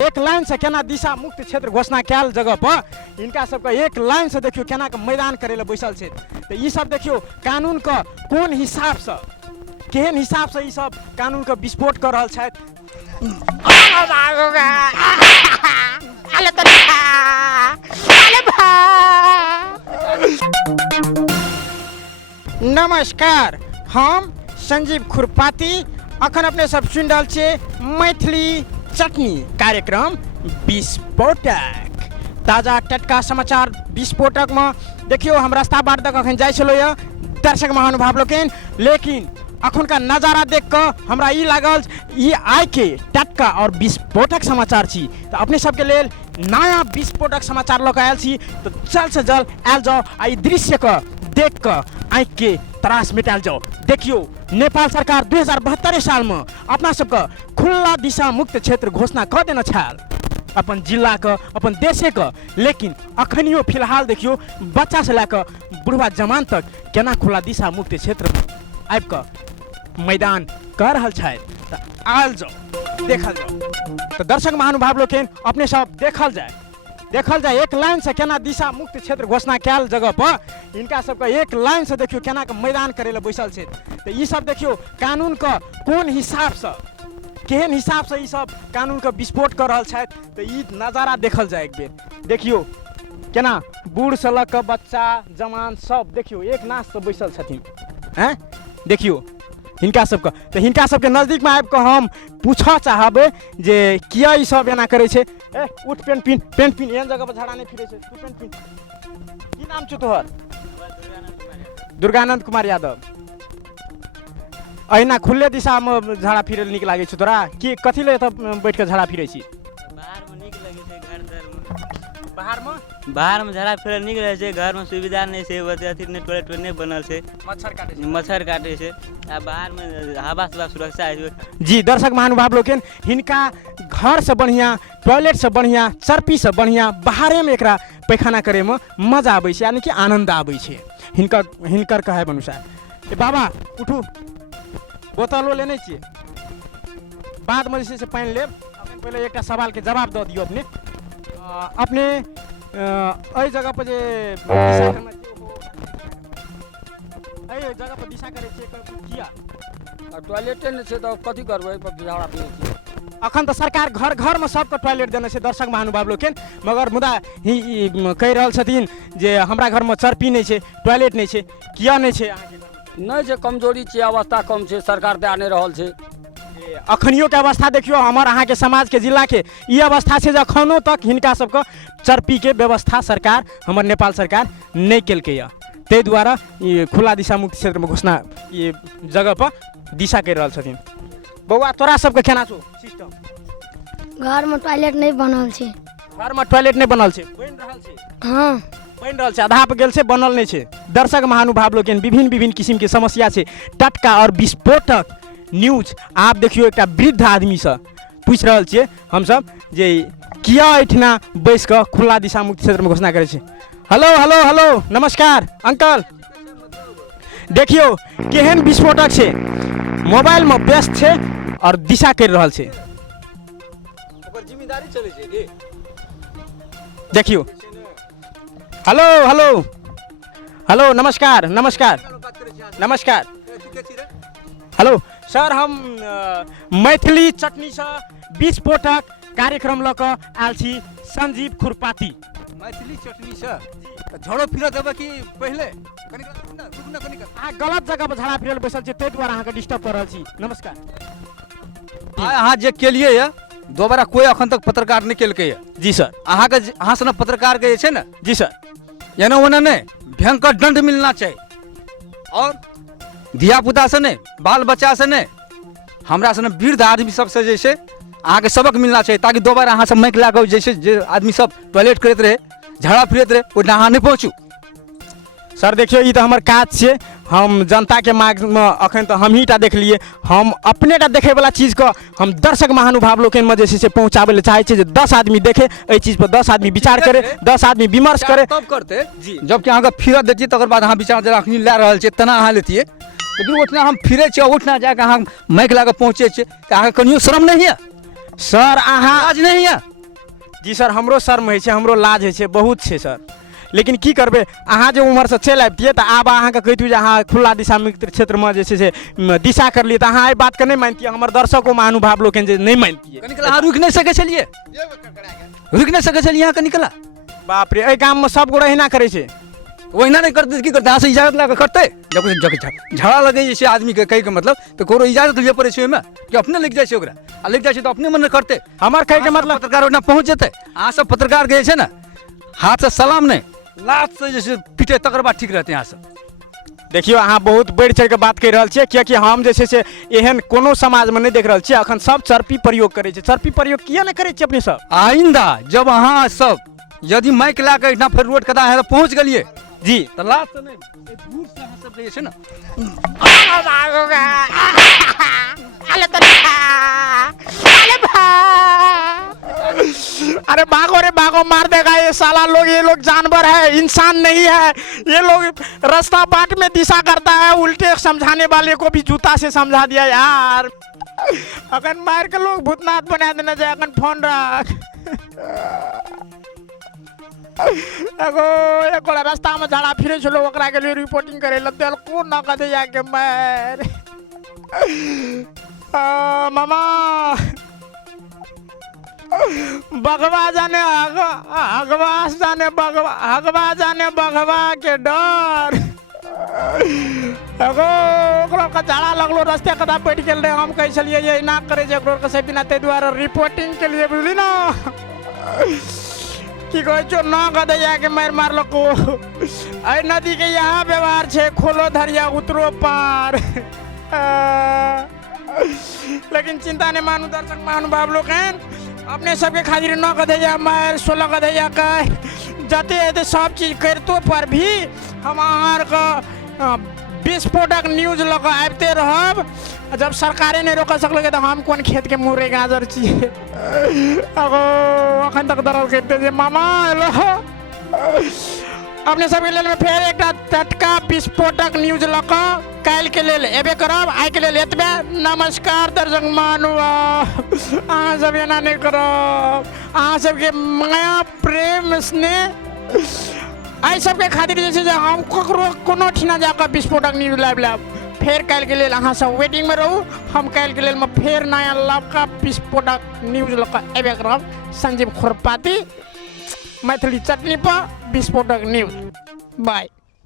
एक लाइन से केना दिशा मुक्त क्षेत्र घोषणा कैल जगह पर इनका सबके एक लाइन से देखियो केना के मैदान करे ले बैसल छै। तो ई सब देखियो कानून का कोन हिसाब से केहन हिसाब से ई सब कानून का विस्फोट कर रहल छथि। नमस्कार, हम संजीव खुरपाती अखन अपने सब सुन रहल छे मैथिली चटनी कार्यक्रम विस्फोटक। ताजा टटका समाचार विस्फोटक में देखियो हम रास्ता बाट तक अखन जाय छलो या दर्शक महानुभाव लोकन, लेकिन अखन का नजारा देख कर हमरा ई लागल ई आय के टटका और विस्फोटक समाचार छी। तो अपने सबके लेल नया विस्फोटक समाचार लऽ कऽ आयल छी। तो जल्द से जल्द आयल जाओ आ ई दृश्य के देख कर आँख के त्रास मिटाल जाओ। देखियो नेपाल सरकार 2072 साल में अपना सबके खुला दिशा मुक्त क्षेत्र घोषणा कर देना छल अपन जिला के अपन देशे के, लेकिन अखनियो फिलहाल देखियो बच्चा से लेकर बुढ़वा जवान तक केना खुला दिशा मुक्त क्षेत्र आबि कऽ मैदान कर रहल छथि। तो आयल जाओ देखल जाओ। तो दर्शक महानुभाव लोकन अपने सब देखल जाए एक लाइन से केना दिशा मुक्त क्षेत्र घोषणा कैल जगह पर इनका सबके एक लाइन से देखियो केना के मैदान करे ले बैसल छै। तो ई सब देखियो कानून का कोन हिसाब से केहन हिसाब से ई सब कानून का विस्फोट कर रहल छथि। तो ई नजारा देखल जाए एक बेर। देखियो केना बूढ़ से लऽ कऽ बच्चा जवान सब देखियो एक नाच से बैसल छथिन। हैं देखियो हिनका सबके, तो हिनका सबके नजदीक में आबि कऽ हम पूछऽ चाहबै जे किया ई सब एना करै छै। ए उठ पेंट पिन एहन जगह पर झाड़ा नहीं फिरे छै। तू पेंट पिन। की नाम छौ तोहर? दुर्गानंद कुमार यादव। अहिना खुले दिशा में झाड़ा फिरे नीक लागे छै तोरा कि कथी ले एतऽ बैठ के झाड़ा फिरे छी? बाहर में नीक लगे छै, घर तर में बाहर में झाड़ा फिरे नीक रहे छै। घर में सुविधा नहीं छै, अथी नहीं टॉयलेट नहीं बनल छै, मच्छर काटे छै। आ बाहर में हवा सुरक्षा है। जी दर्शक महानुभाव लोकन हिनका घर से बढ़िया टॉयलेट से बढ़िया चर्पी से बढ़िया बाहरे में एकरा पैखाना करे में मजा आबै छै, यानी कि आनंद आबै छै हिनकर कहे अनुसार। ए बाबा उठू, बोतलो लेने छिए, बाद में जे से पानी लेब। पहले एक सवाल के जवाब दऽ दियौ अपने एहि जगह पर जे दिशा करना एहि जगह पर दिशा करे छिए किया? टॉयलेटे नहीं छै तो कथी करबै झाड़ा फिरे छिए। अखन तो सरकार घर घर में सबके टॉयलेट देने छै दर्शक महानुभाव लोकन, मगर मुदा ही कहि रहल छथिन जे हमरा घर में चर्पी नहीं छै, टॉयलेट नहीं छै। किया नहीं छै? नहीं छै, कमजोरी छै, अवस्था कम छै, सरकार दे नहीं रहल छै। अखनियो के अवस्था देखियो हमर अहाँ के समाज के जिला के ई अवस्था छै जे अखनो तक हिनका सबके चर्पी के व्यवस्था सरकार हमर नेपाल सरकार नहीं केलकै या। ताहि दुआरे ई खुला दिशा मुक्त क्षेत्र में घोषणा ई जगह पर दिशा कर रहल छथिन। बौआ तोरा सबके केना छौ सिस्टम? घर में टॉयलेट नहीं बनल छै। घर में टॉयलेट नहीं बनल छै? बनि रहल छै? हाँ बनि रहल छै, आधा पर गेल छै, बनल नहीं छै। दर्शक महानुभाव लोकन विभिन्न किस्म के समस्या छै। टटका और विस्फोटक न्यूज आप देखियो एक वृद्ध आदमी से पूछ रहल छियै हम सब जे किया एठना बैस कऽ खुला दिशा मुक्त क्षेत्र में घोषणा करे छै। हेलो हेलो हेलो नमस्कार अंकल, देखियो केहन विस्फोटक छै, मोबाइल में व्यस्त छै और दिशा कर रहल छै। ओकर जिम्मेदारी चलै छै की? देखियो हेलो हेलो हेलो नमस्कार हेलो सर, हम मैथिली चटनी से विस्फोटक कार्यक्रम लऽ कऽ आयल छी संजीव खुरपाती। मैथिली चटनी से झड़ो फिरत देबै कि पहले अहाँ गलत जगह पर झाड़ा फिरल बैसल छी, ताहि दुआरे अहाँके डिस्टर्ब कर रहल छी। नमस्कार। अहाँ जे केलिए या दोबारा कोई अखन तक पत्रकार नहीं केलकै या। जी सर। अहाँ सन पत्रकार के जे छै ने, जी सर, एना ओना नहीं, भयंकर दंड मिलना चाहिए। और धिया पुता से नहीं, बाल बच्चा से नहीं, हमरा सन वृद्ध आदमी सबसे जे छै अहाँ के सबक मिलना चाहिए, ताकि दोबारा अहाँ सब माइक लागल जैसे जे आदमी सब टॉयलेट करैत रहे, झाड़ा फिरैत रहे, ओहिना अहाँ नहीं पहुँचू। सर देखियो ई तो हमर काज छै, हम जनता के मार्ग में अखन तो हम ही टा देखलिए, हम अपने टा देखे वाला चीज को हम दर्शक महानुभाव लोकन में जैसे से पहुँचाबै ले चाहे जे 10 आदमी देखे एहि चीज पर, 10 आदमी विचार करे, 10 आदमी विमर्श करे, तब करते जी। जबकि अहाँ के फिरत देतिए तकर बाद अहाँ विचार जरा अखनी लए रहल छियै तना अहाँ लेतिए, लेकिन ओतना हम फिरे छियै, ओठना जाके अहाँ माइक लगा पहुँचे छियै, तऽ अहाँ कनियो शर्म नहीं है? सर अहाँ लाज नहीं है जी सर हमरो शर्म होइ छै हमरो लाज होइ छै बहुत छै सर लेकिन की करबै अहाँ जे उम्हरसँ चलि आबितियै तऽ आब अहाँके कहितियै जे अहाँ खुला दिशा मुक्त क्षेत्रमे जे छै से दिशा करलियै तऽ अहाँ एहि बातके नहि मानतियै हमर दर्शको महानुभाव लोकनि जे नहि मानतियै कनिकला अहाँ रुकि नहीं सकै छलिए रुकि नहीं सकै छलिए अहाँ कनिकला बाप रे एहि गाममे सब गोड़ अहिना करै छै ओहिना नहीं करते की करते अहाँ से इजाजत लगा करते जब झगड़ा लगे छै आदमी के कहे के मतलब तो कोनो इजाजत लिए पड़े छै ओहिमे कि अपने लग जाइ छै ओकरा आ लग जाइ छै तो अपने मन करते हमर कहैके मतलब पत्रकार ओहिना पहुँच जेतै अहाँ सब पत्रकार के जे छै ने हाथ से सलाम नहीं लात से जैसे पीटे तकर बाद ठीक रहते अहाँ सब देखियो अहाँ बहुत बढ़ि चढ़ि के बात कहि रहल छियै कियाकि हम जे छै से एहन कोनो समाजमे नहि देख रहल छियै अखन सब चर्पी प्रयोग करै छै चर्पी प्रयोग किया नहि करै छियै अपने सब आइंदा जब अहाँ सब यदि माइक ला के इतना फेर रोड कदा है पहुँच गेलिए जी तो लात से नहीं दूर से अहाँ सब जे छै ने अरे भागो रे भागो मार देगा ये साला लोग ये लोग जानवर है इंसान नहीं है ये लोग रास्ता बाट में दिशा करता है उल्टे समझाने वाले को भी जूता से समझा दिया यार अखन मार के लोग भूतनाथ बना देना चाहिए अखन फोन रख एगो एक रास्ता में झाड़ा फिरे छलो ओकरा के लिए रिपोर्टिंग करे ल देल को न कदे जाके मार मामा भगवा जाने हगवास जाने हगवा जाने भगवा के डर एगो ओकरा का झाड़ा लगलो रास्ते कदा बैठ गेल रहे हम कह छलिए ये ना करे जे ओकरा के सब दिन ते द्वारा रिपोर्टिंग के लिए बुझली ना की कहे छो ना गदैया के मार लको आई नदी के यहाँ व्यवहार छे खोलो धरिया उतरो पार लेकिन चिंता नहीं मानू दर्शक महानुभाव लोग हैं अपने सबके खातिर न गदैया मार 16 गदैया का जाते सब चीज करतो पर भी हम अहार का विस्फोटक न्यूज लग आबते रहब जब सरकारे नहीं रोक सकल तो हम कौन खेत के मुरे गाजर छी अगो अखन तक दरल करते जे मामा हेलो अपने सबके लेल में फेर एक टटका विस्फोटक न्यूज लक काल के लेल एबे करब आइ के लेल एतबे नमस्कार दर्शक महानुभाव अहाँ सब एना नहीं करब अहाँ सबके माया प्रेम स्नेह आई सबके खातिर जे छै जे हम ककरो कोनो ठिना जाकर विस्फोटक न्यूज लाइव लाब फेर काल के लेल अहाँ सब वेटिंग में रहू हम काल के लेल में फेर नया लवका विस्फोटक न्यूज लक एबे करब संजीव खुरपाती मैथिली चटनी पर विस्फोटक न्यूज बाय।